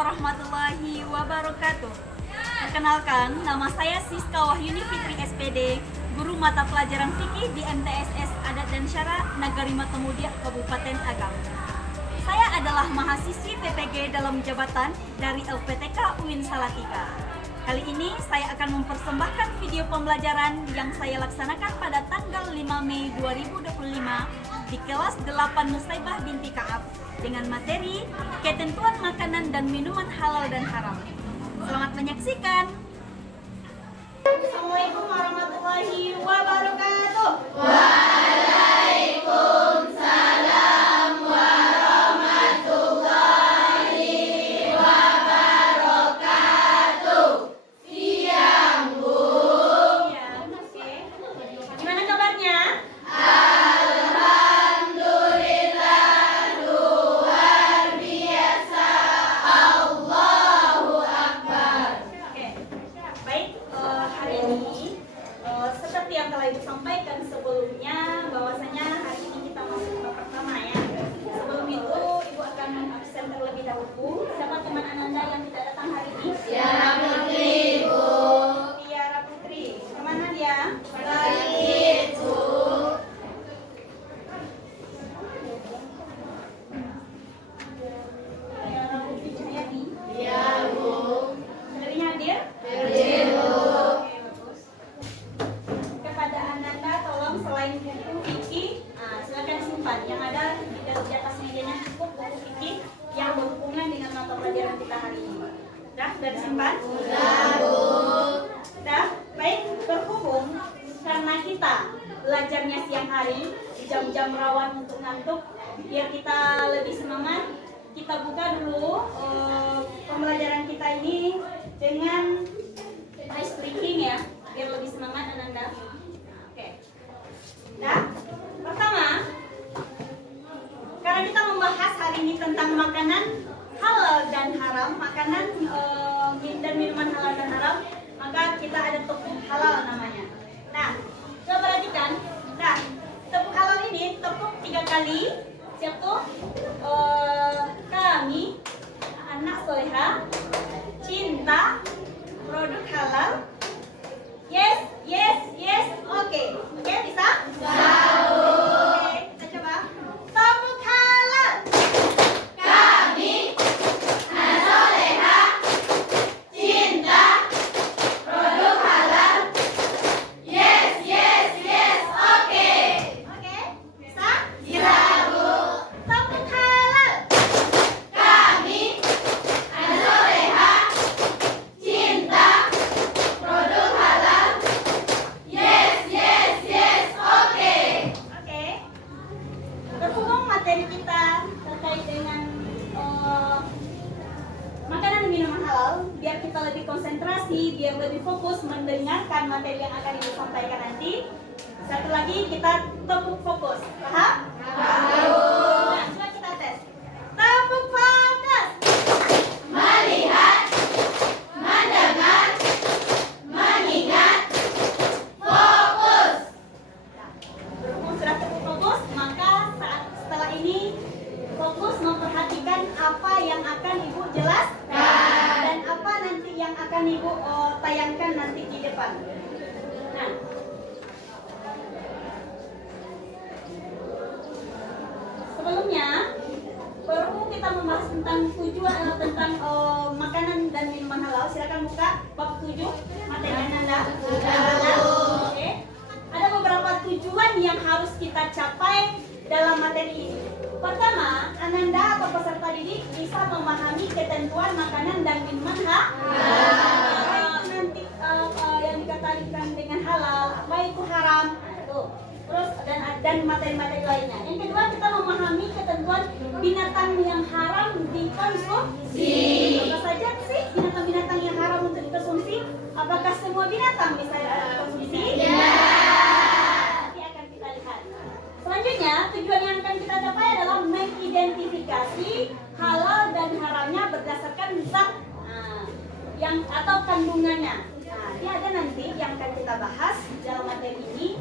warahmatullahi wabarakatuh. Perkenalkan, nama saya Siska Wahyuni Fitri SPD, guru mata pelajaran fikih di MTSS Adat dan Syara Nagari Matamudia Kabupaten Agam. Saya adalah mahasiswi PPG dalam jabatan dari LPTK UIN Salatiga. Kali ini saya akan mempersembahkan video pembelajaran yang saya laksanakan pada tanggal 5 Mei 2025 di kelas 8 Nusaibah binti Ka'ab dengan materi ketentuan makanan dan minuman halal dan haram. Selamat menyaksikan. Assalamualaikum warahmatullahi wabarakatuh. Waalaikumsalam warahmatullahi wabarakatuh. Siang, Bu. Ya, oke. Gimana kabarnya? Alhamdulillah, luar biasa. Allahu Akbar. Oke. Baik, hari ini seperti yang telah Ibu sampaikan sebelumnya, bahwasanya hari ini kita masuk ke bab pertama ya. Sebelum itu Ibu akan absen terlebih dahulu. Siapa teman Ananda yang tidak datang hari ini? Tiara Putri, Bu. Tiara Putri. Kemana dia? Sakit, Bu. Tiara Putri Cahyadi. Iya, Bu. Saudarinya hadir? Hadir, Bu. Oke, bagus. Kepada Ananda tolong selain buku fikih, silakan simpan yang ada di atas mejanya, cukup buku fikih yang berhubungan dengan mata pelajaran kita hari ini. Sudah disimpan? Sudah, Bu. Sudah? Baik, berhubung karena kita belajarnya siang hari di jam-jam rawan untuk ngantuk, biar kita lebih semangat, kita buka dulu pembelajaran kita ini dengan ice breaking ya, biar lebih semangat Ananda. Oke. Nah, pertama, karena kita membahas hari ini tentang makanan halal dan haram, makanan dan minuman halal dan haram, maka kita ada tepung halal namanya. Nah, coba perhatikan. Nah, tepung halal ini tepung 3 kali. Siap tuh? Kami anak soleha cinta produk halal. Yes, yes, yes. Oke, bisa? Oke, kita coba. Tepung halal. Kami anak soleha cinta produk halal. Yes, yes, yes. Oke. Oke, bisa? Bisa, Bu. Tepung halal. Kami anak soleha cinta produk halal. Yes, yes, yes. Oke. Oke. Berhubung materi kita terkait dengan makanan dan minuman halal, biar kita lebih konsentrasi, biar lebih fokus mendengarkan materi yang akan Ibu sampaikan nanti. Satu lagi kita tepuk fokus. Paham? Tahu. Nah, coba kita tes. Tepuk fokus. Melihat, mendengar, mengingat, fokus. Berhubung sudah tepuk fokus, maka setelah ini fokus memperhatikan apa yang akan Ibu jelaskan dan apa nanti yang akan Ibu tayangkan nanti di depan. Nah, sebelumnya berhubung kita membahas tentang tujuan tentang makanan dan minuman halal, silakan buka bab 7 materi Ananda. Oke. Ada beberapa tujuan yang harus kita capai dalam materi ini. Pertama, Ananda atau peserta didik bisa memahami ketentuan makanan dan minuman halal. Nanti yang dikatakan dengan halal, apa itu haram. Tuh. Terus dan materi-materi lainnya. Yang kedua, kita memahami ketentuan binatang yang haram dikonsumsi. Apa saja sih binatang-binatang yang haram untuk dikonsumsi? Apakah semua binatang bisa dikonsumsi? Nanti akan kita lihat. Selanjutnya, tujuan yang akan kita capai adalah mengidentifikasi halal dan haramnya berdasarkan zat yang atau kandungannya. Nah, ini ada nanti yang akan kita bahas dalam materi ini.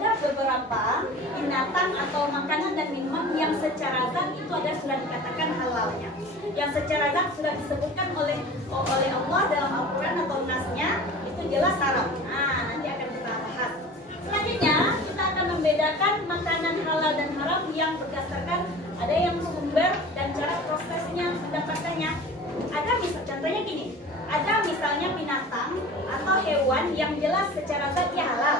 ada beberapa binatang atau makanan dan minuman yang secara zat itu ada sudah dikatakan halalnya. Yang secara zat sudah disebutkan oleh Allah dalam Al-Quran atau nasnya itu jelas haram. Nah, nanti akan kita bahas. Selanjutnya kita akan membedakan makanan halal dan haram yang berdasarkan ada yang sumber dan cara prosesnya mendapatkannya. Ada contohnya gini, ada misalnya binatang atau hewan yang jelas secara zatnya halal,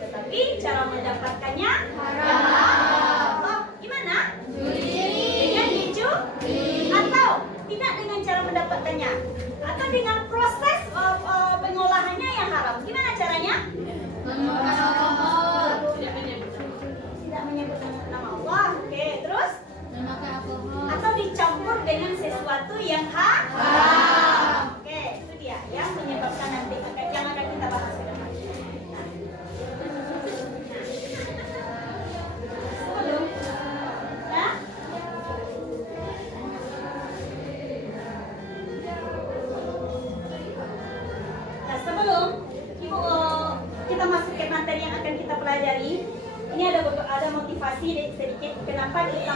tetapi cara mendapatkannya haram. Oh, gimana? Dengan dicuri atau tidak dengan cara mendapatkannya, atau dengan proses pengolahannya yang haram. Gimana caranya? Tidak menyebut nama Allah. Oke, terus? Atau dicampur dengan sesuatu yang haram. Oke, itu dia yang menyebabkan nanti yang akan kita bahas ke depan. Sebelum, nah, sebelum kita masuk ke materi yang akan kita pelajari, ini ada motivasi sedikit kenapa kita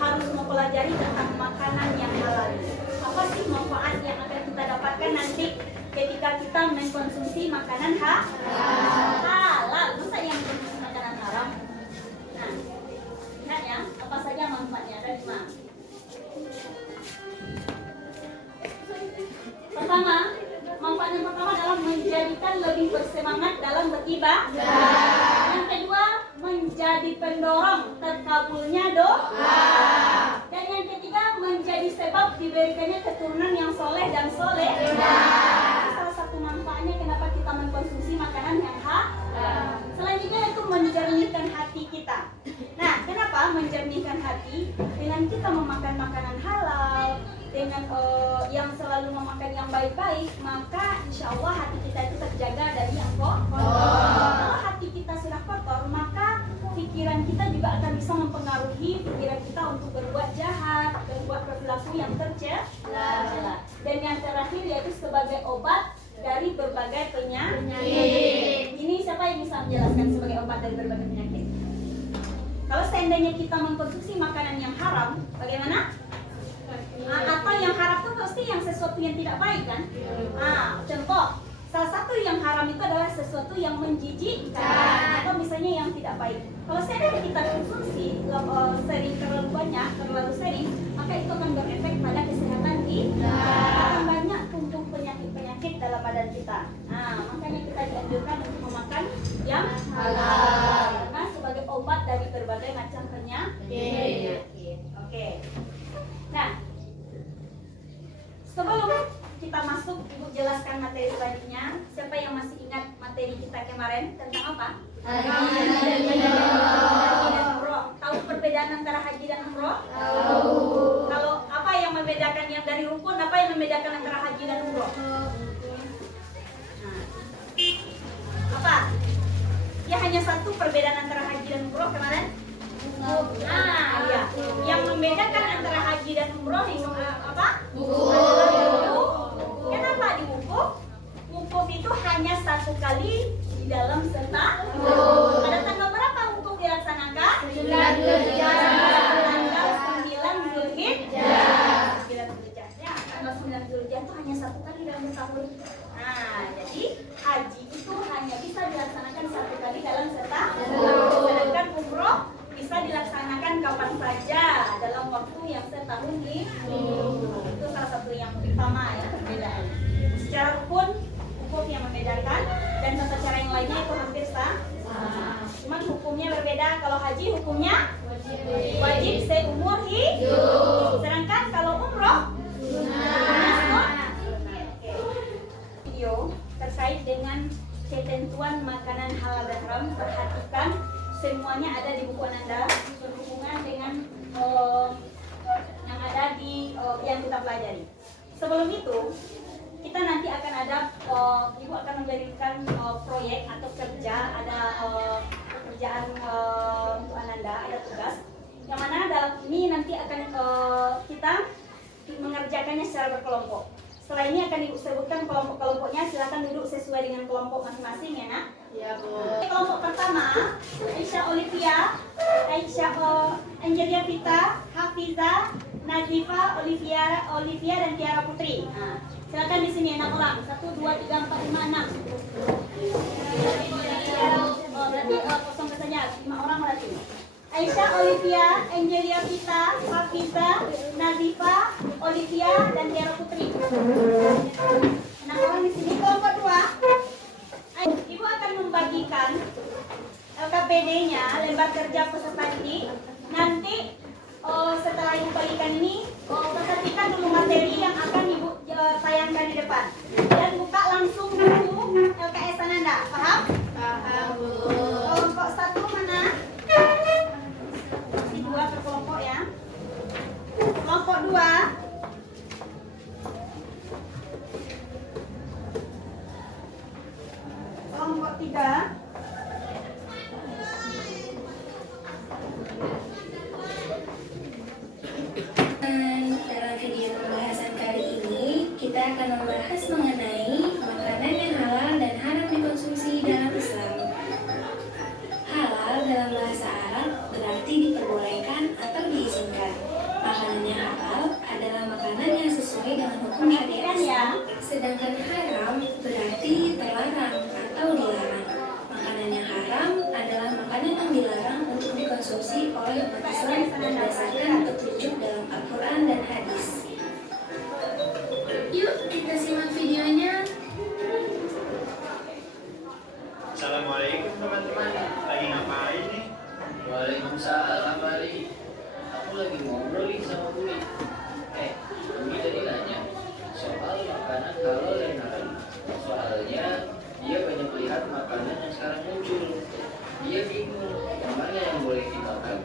harus mempelajari tentang makanan yang halal. Apa sih manfaat yang akan kita dapatkan nanti ketika kita mengkonsumsi makanan halal? Masa yang mengkonsumsi makanan haram? Nah, lihat ya, apa saja manfaatnya ada 5. Pertama, manfaat yang pertama adalah menjadikan lebih bersemangat dalam beribadah. Yang kedua, menjadi pendorong terkabulnya doa. Dan yang ketiga, menjadi sebab diberikannya keturunan yang soleh dan soleh. Salah satu manfaatnya kenapa kita mengkonsumsi makanan yang halal. Selanjutnya itu menjernihkan hati kita. Nah, kenapa menjernihkan hati? Dengan kita memakan makanan halal, dengan yang selalu memakan yang baik-baik, maka insya Allah hati kita itu terjaga dari yang kotor. Kalau hati kita sudah kotor, maka pikiran kita juga akan bisa mempengaruhi pikiran kita untuk berbuat jahat, berbuat perilaku yang tercela. Dan yang terakhir yaitu sebagai obat dari berbagai penyakit. Ini siapa yang bisa menjelaskan sebagai obat dari berbagai penyakit? Kalau seandainya kita mengkonsumsi makanan yang haram, bagaimana? Atau yang haram itu pasti yang sesuatu yang tidak baik kan? Contoh, salah satu yang haram itu adalah sesuatu yang menjijikkan atau misalnya yang tidak baik. Kalau seandainya kita konsumsi sering terlalu banyak, terlalu sering, maka itu akan berefek pada kesehatan kita. Akan banyak tumbuh penyakit-penyakit dalam badan kita. Makanya kita dianjurkan untuk memakan yang halal karena sebagai obat dari berbagai macam penyakit. Oke. Nah, sebelum kita masuk, Ibu jelaskan materi selanjutnya. Siapa yang masih ingat materi kita kemarin tentang apa? Haji dan umroh. Tahu perbedaan antara haji dan umroh? Tahu. Kalau apa yang membedakan yang dari rukun, apa yang membedakan antara haji dan umroh? Apa? Ya hanya satu perbedaan antara haji dan umroh kemarin. Ya. Yang membedakan antara haji dan umroh itu apa? Wukuf. Kenapa diwukuf? Wukuf itu hanya 1 kali di dalam setahun. Pada tanggal berapa wukuf dilaksanakan? 9 Zulhijjah. Ya, tanggal 9 Zulhijjah itu hanya 1 kali dalam setahun. Jadi haji itu hanya bisa dilaksanakan 1 kali dalam setahun. Sedangkan umroh bisa dilaksanakan kapan saja dalam waktu yang setahun itu. Itu salah satu yang utama ya perbedaan. Secara rukun hukum yang membedakan dan tata cara yang lainnya itu hampir sama. Cuma hukumnya berbeda. Kalau haji hukumnya wajib seumur hidup. Sedangkan kalau umroh video terkait dengan ketentuan makanan halal dan haram, perhatikan semuanya ada di buku Ananda berhubungan dengan yang ada di yang kita pelajari. Sebelum itu, kita nanti akan ada Ibu akan menjadikan proyek atau kerja, ada pekerjaan untuk Ananda, ada tugas yang mana dalam ini nanti akan kita mengerjakannya secara berkelompok. Setelah ini akan Ibu sebutkan kelompok-kelompoknya, silakan duduk sesuai dengan kelompok masing-masing ya nak. Iya, Bu. Kelompok pertama, Aisyah Olivia, Angelia Vita, Hafiza, Nazifa, Olivia dan Tiara Putri. Nah, silakan di sini 6 orang. 1, 2, 3, 4, 5, 6. Berarti kosong saja. 5 orang berarti. Aisyah, Olivia, Angelia Vita, Hafiza, Nazifa, Olivia dan Tiara Putri. 6 orang di sini. Kelompok 2. Ibu akan membagikan LKPD-nya, lembar kerja peserta didik. Nanti setelah ibu bagikan ini, perhatikan dulu materi yang akan ibu tayangkan di depan. Dan buka langsung buku LKS Ananda. Paham? Paham, Bu. Kelompok 1 mana? Masih 2 per kelompok ya. Kelompok 2. Kelompok 3. Dalam video pembahasan kali ini, kita akan membahas mengenai makanan yang halal dan haram dikonsumsi dalam Islam. Halal dalam bahasa Arab berarti diperbolehkan atau diizinkan. Makanan yang halal adalah makanan yang sesuai dengan hukum syariat Islam, sedangkan haram berarti terlarang atau dilarang. Makanan yang haram adalah makanan yang dilarang untuk dikonsumsi oleh umat Islam berdasarkan petunjuk dalam Al-Quran dan hadis. Yuk kita simak videonya. Assalamualaikum teman-teman, lagi ngapain nih? Waalaikumsalam Bali. Aku lagi ngobrol nih sama Buli. Buli tadi nanya soal makanan halal dan haram. Soalnya dia banyak lihat makanan yang sekarang muncul. Dia bingung mana yang boleh dimakan.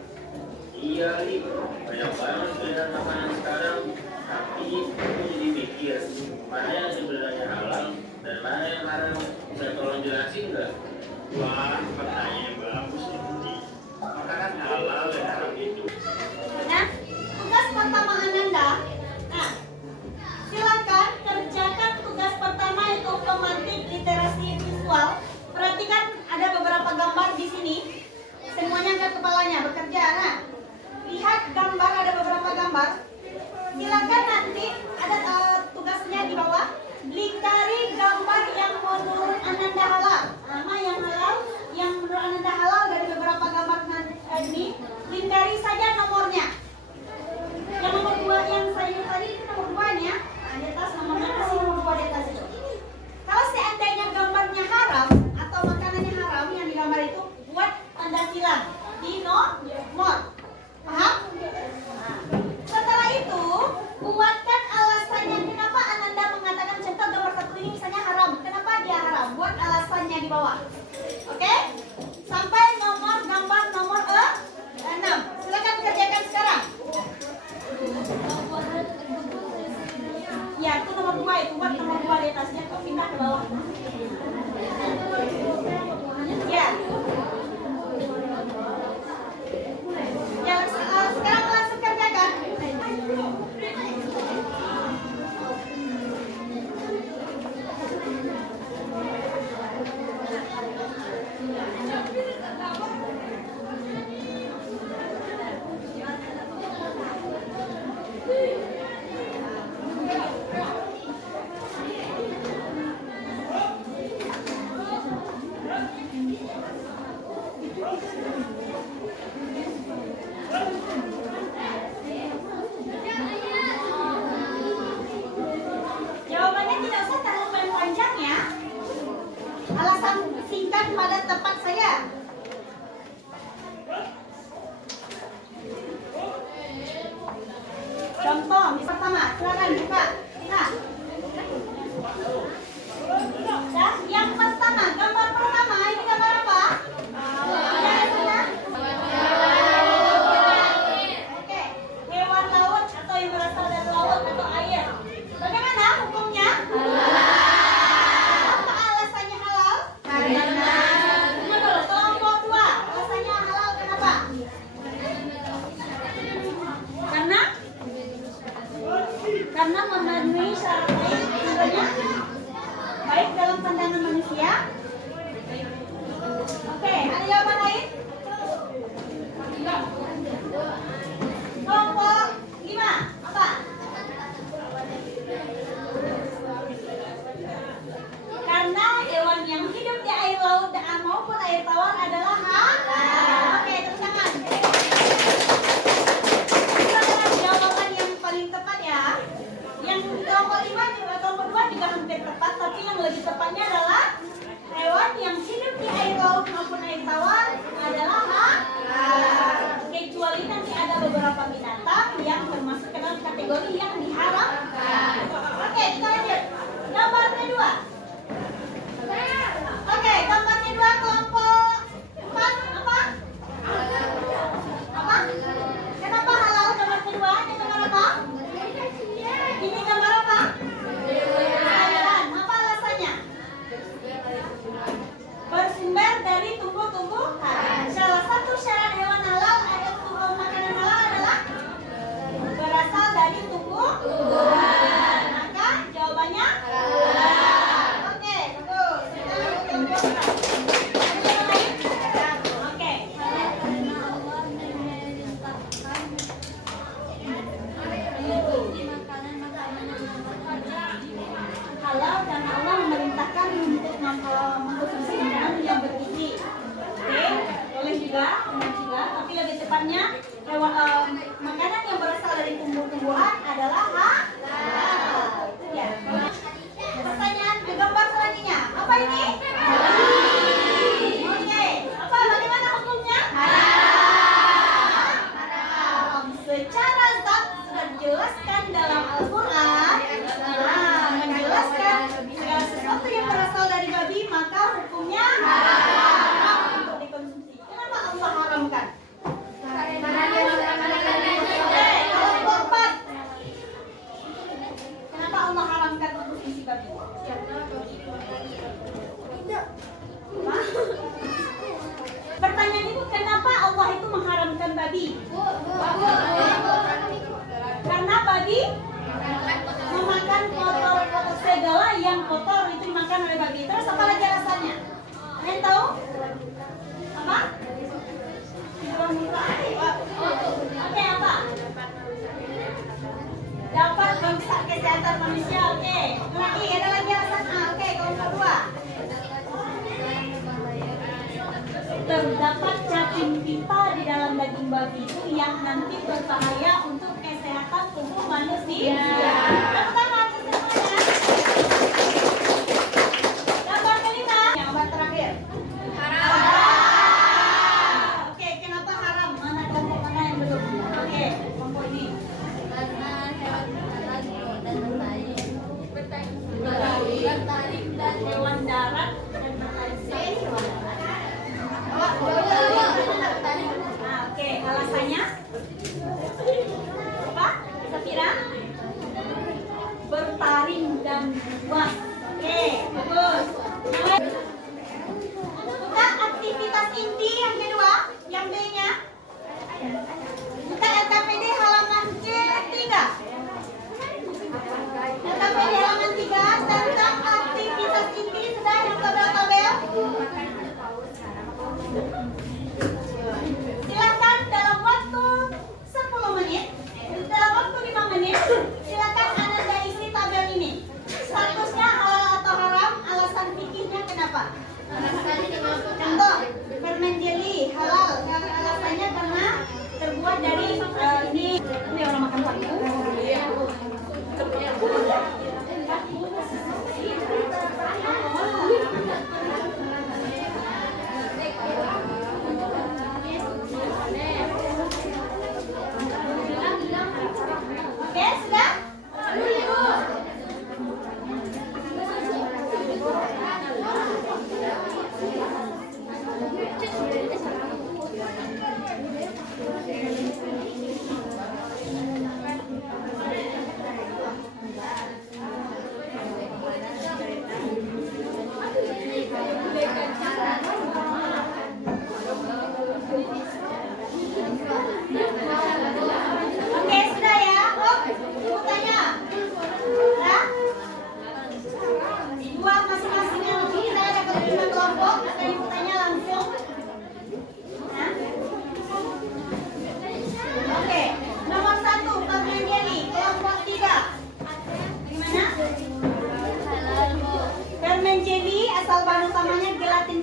Iya nih, banyak banget pilihan makanan sekarang. Tapi aku jadi mikir, mana yang sebenarnya halal dan mana yang haram. Bisa tolong jelasin nggak? Wah, pertanyaan yang bagus nih Budi. Makanan halal dan haram itu. Nah, tugas pertama Ananda. Nah, silakan kerjakan tugas pertama itu pemantik literasi visual. Perhatikan ada beberapa gambar di sini. Semuanya angkat kepalanya bekerja. Nah, lihat gambar, ada beberapa gambar. Silakan nanti ada tugasnya di bawah. Lingkari gambar yang menurut Ananda halal. Nama yang halal, yang menurut Ananda halal dari beberapa gambar ini. Lingkari saja nomornya. Yang nomor 2 yang saya tadi itu nomor 2-nya. Nah, di atas nomornya kasih nomor 2 di atas itu. Kalau seandainya gambarnya haram atau makanannya haram yang digambar itu, buat tanda silang di nomor. Paham? Nah, setelah itu, buatkan alasannya kenapa Ananda mengatakan contoh gambar 1 ini misalnya haram. Kenapa dia haram? Buat alasannya di bawah. Oke? Sampai gambar nomor 6. Silakan kerjakan sekarang. Ya, itu nomor 2 itu buat nomor 2 di atasnya kok pindah ke bawah. Ya. Ya, sekarang langsung kerjakan. Jawabannya tidak usah terlalu panjang ya. Alasan singkat pada tepat saja. Contoh, misal pertama, silakan buka. Nah, ya, yang pertama, gambar pertama ini gambar apa? Ya, sudah. Oke, hewan laut atau yang berasal dari laut atau air. Bagaimana hukumnya? Apa alasannya halal? Karena manusia? Oke, ada jawaban lain? Kelompok 5, apa? Karena hewan yang hidup di air laut dan maupun air tawar adalah Oke, terus tangan. Itu adalah jawaban yang paling tepat ya. Yang kelompok 5 juga kelompok 2 juga hampir tepat, tapi yang lebih tepatnya adalah hewan yang hidup di air laut maupun air tawar adalah kecuali nanti ada beberapa binatang yang termasuk ke dalam kategori yang diharamkan. Oke, kita lanjut. Gambar kedua. Oke, gambar kedua kelompok 4 apa? Apa? Kenapa halal gambar kedua? Ini gambar apa? Ini gambar apa? Sayuran. Apa alasannya? Bersumber dari tumbuh-tumbuhan. Salah satu syarat hewan halal atau makanan halal adalah berasal dari tumbuh-tumbuhan. Maka jawabannya Oke, bagus. Kita lanjut ke kelompok 4. Ada yang lain? Oke. Halal dan Allah memerintahkan untuk mengkonsumsi makanan yang bergizi. Oke, boleh juga, benar juga, tapi lebih tepatnya makanan yang berasal dari tumbuh-tumbuhan adalah halal. Itu ya. Pertanyaan ke gambar selanjutnya. Apa ini? Oke, apa bagaimana hukumnya? Haram. Secara zat sudah dijelaskan dalam Al-Qur'an. Menjelaskan segala sesuatu yang berasal dari babi maka hukumnya haram untuk dikonsumsi. Kenapa Allah haramkan? Kelompok 4. Kenapa Allah haramkan konsumsi babi? Apa? Pertanyaan ibu, kenapa Allah itu mengharamkan babi? Karena babi memakan kotor segala yang kotor itu dimakan oleh babi. Terus apa lagi alasannya? Kalian tahu? Apa? Oke, apa? Dapat merusak kesehatan manusia. Oke. Lagi ada lagi alasan A. Oke, kelompok 2. Terdapat cacing pita di dalam daging babi itu yang nanti berbahaya untuk kesehatan tubuh manusia. Tepuk tangan semuanya. Gambar kelima. Yang obat terakhir. Haram. Oke, kenapa haram? Mana kelompok mana yang belum? Oke, kelompok ini. Hewan darat dan bertaring. Nah, oke, alasannya apa? Safira? Bertaring dan buas. Oke, bagus. Buka aktivitas inti yang kedua, yang B-nya. Buka LKPD halaman C3. LKPD halaman 3 tentang aktivitas inti sudah yang tabel-tabel. Silakan dalam waktu 10 menit, dalam waktu 5 menit, silakan Anda isi tabel ini. Statusnya halal atau haram, alasan fikihnya kenapa? Contoh, permen jelly halal, alasannya karena terbuat dari ini orang makan paku. Oke, sudah?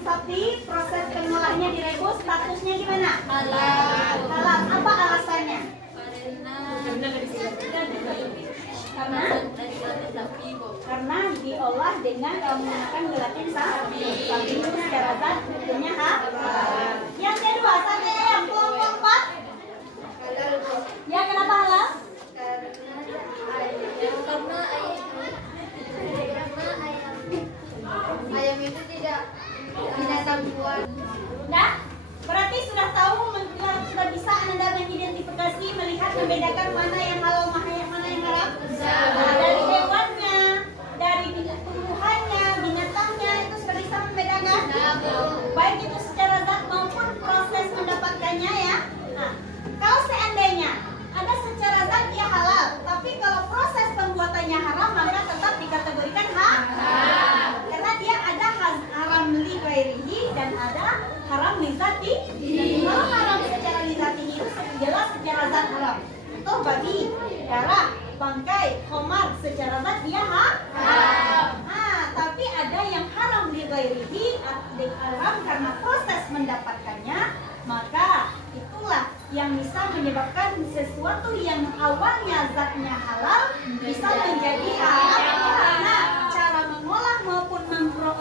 sapi, proses pengolahnya direbus, statusnya gimana? Halal. Halal. Apa alasannya? Karena dari gelatin sapi kok. Karena diolah dengan menggunakan gelatin sapi. Sapi itu secara zat hukumnya halal. Yang kedua, sate ayam kelompok 4. Ya, kenapa halal? Karena ayam itu tidak binatang buas. Nah, berarti sudah tahu, sudah bisa Anda mengidentifikasi, melihat, membedakan mana yang halal, mana yang haram? Nah, dari hewannya, dari tumbuhannya, binatangnya, itu sudah bisa membedakan? Baik itu secara zat maupun proses mendapatkannya ya. Nah, kalau seandainya ada secara zat dia halal, tapi kalau proses pembuatannya haram, maka tetap dikategorikan haram. Karena dia ada haram li ghairihi dan ada haram li zati. Kalau haram secara li zati itu jelas secara zat haram. Itu babi, darah, bangkai, khamar secara zat dia haram. Nah, tapi ada yang haram li ghairihi, haram karena proses mendapatkannya, maka itulah yang bisa menyebabkan sesuatu yang awalnya zatnya halal bisa menjadi haram. Nah, cara mengolah maupun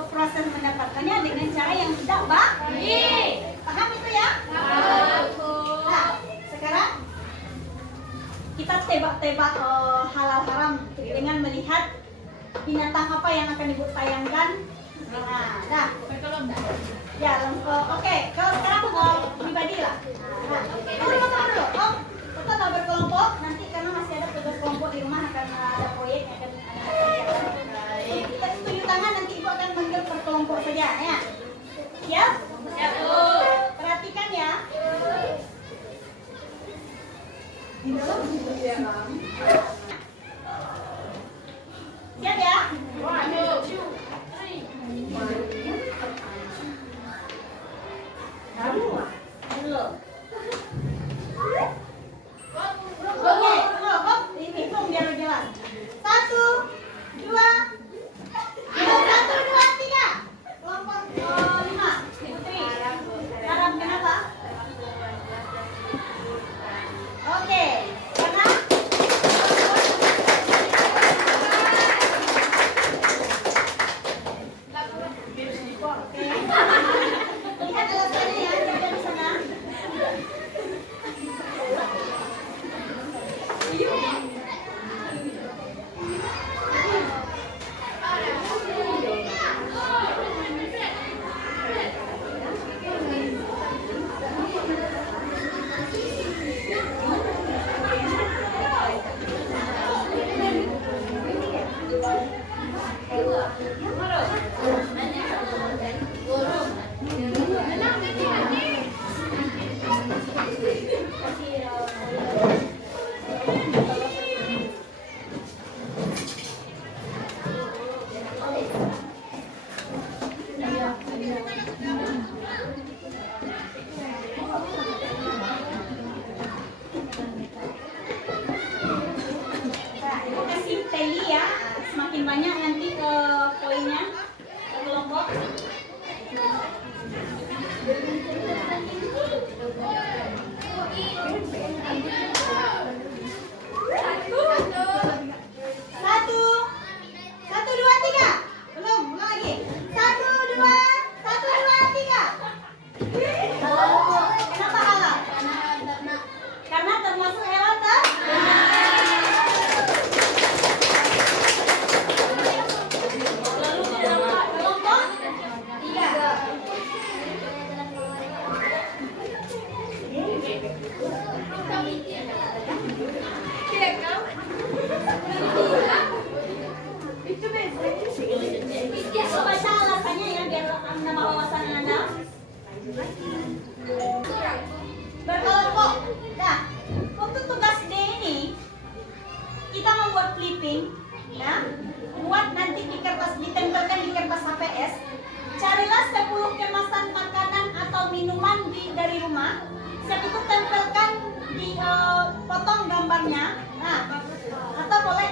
proses mendapatkannya dengan cara yang tidak baik. Paham itu ya? Nah, sekarang kita tebak-tebak halal haram dengan melihat binatang apa yang akan ibu tayangkan. Nah, ya, oke. Kalau sekarang pribadi lah. Nah, dulu. Kita mau berkelompok nanti karena masih ada tugas kelompok di rumah, akan ada proyek yang akan ada kerjakan. Kita tunjuk tangan, nanti ibu akan manggil per kelompok saja ya. Siap? Siap, Bu. Perhatikan ya. Di dalam siap ya? Dulu. Oke, hitung biar lebih jelas. 1, 2, 3. Kelompok 5. Putri. Haram kenapa? Oke, karena lihat alasannya ya, ada di sana. Kasih teli ya, semakin banyak nanti ke poinnya ke kelompok. Satu, 2, 3. Belum, ulang lagi. 1, 2, 3. Kenapa halal? Karena termasuk hewan Lalu kelompok 3. Baca alasannya ya biar menambah wawasan Anda. Berkelompok. Nah, untuk tugas D ini kita membuat clipping ya. Buat nanti di kertas, ditempelkan di kertas HPS. Carilah 10 kemasan makanan atau minuman dari rumah. Siap itu tempelkan di potong gambarnya. Nah, atau boleh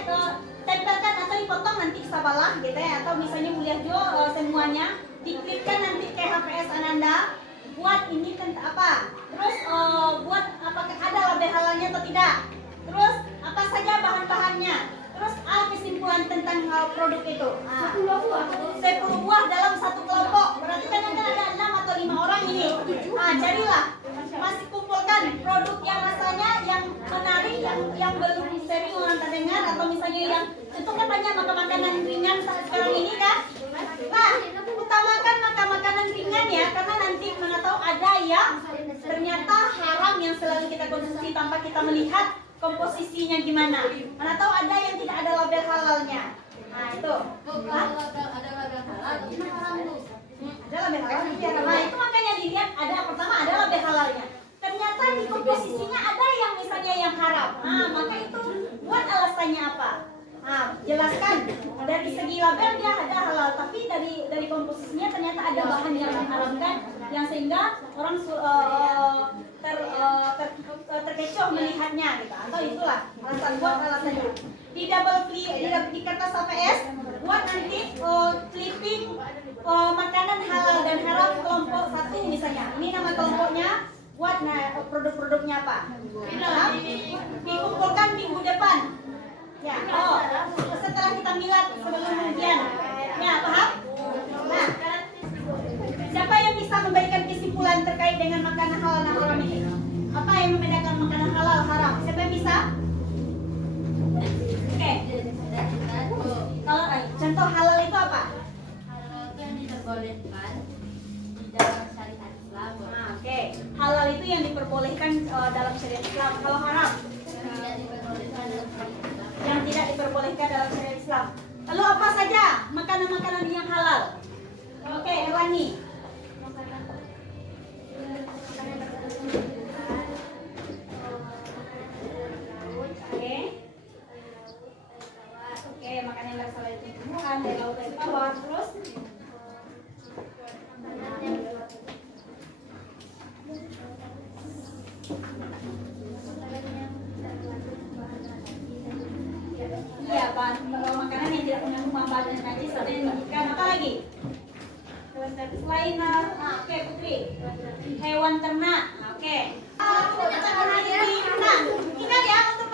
tempelkan atau dipotong nanti sabalah gitu ya, atau misalnya mulia Jo semuanya, diklipkan nanti ke HPS Ananda. Buat ini tentang apa? Terus buat apakah ada label halalnya atau tidak? Terus apa saja bahan-bahannya? Terus apa kesimpulan tentang produk itu? 10 buah dalam satu kelompok. Berarti kan akan ada 6 atau 5 orang ini. Nah, jadilah masih kumpulkan produk yang rasanya yang menarik, yang belum sering orang terdengar, atau misalnya yang itu kan banyak makanan ringan sekarang ini kan. Nah, utamakan makanan ringan ya, karena nanti mana tahu ada yang ternyata haram yang selalu kita konsumsi tanpa kita melihat komposisinya gimana. Mana tahu ada yang tidak ada label halalnya. Nah, itu. Hah? Ada label halal, ini haram tuh. Ada label halalnya. Ya, nah, itu makanya dilihat ada pertama ada label halalnya. Ternyata di komposisinya ada yang misalnya yang haram. Nah, maka itu buat alasannya apa? Nah, jelaskan dari segi label dia ada halal, tapi dari komposisinya ternyata ada bahan yang mengharamkan, yang sehingga orang terkecoh melihatnya gitu. Atau itulah alasan buat alasannya. Di double flip di kertas APS buat nanti clipping makanan halal dan haram kelompok 1 misalnya. Ini nama kelompoknya, buat produk-produknya apa. Nah, dikumpulkan minggu depan. Ya, setelah kita milat sebelum ujian. Ya, paham? Nah, siapa yang bisa memberikan kesimpulan terkait dengan makanan halal dan haram ini? Apa yang membedakan makanan halal haram? Siapa yang bisa? Oke. Kalau contoh halal itu apa? Halal itu yang diperbolehkan di dalam syariat Islam. Nah, oke. Halal itu yang diperbolehkan dalam syariat Islam. Kalau haram? Tidak diperbolehkan dalam syariat Islam. Yang tidak diperbolehkan dalam syariat Islam. Lalu apa saja makanan-makanan yang halal? Oke, Erwani. Oke, makanan yang berasal dari tumbuhan, dari laut, dari bawah, terus iya, bahan makanan yang tidak mengandung bahan najis atau yang menjijikan. Apa lagi? Selain oke, Putri. Hewan ternak. Oke. Nah, ingat ya untuk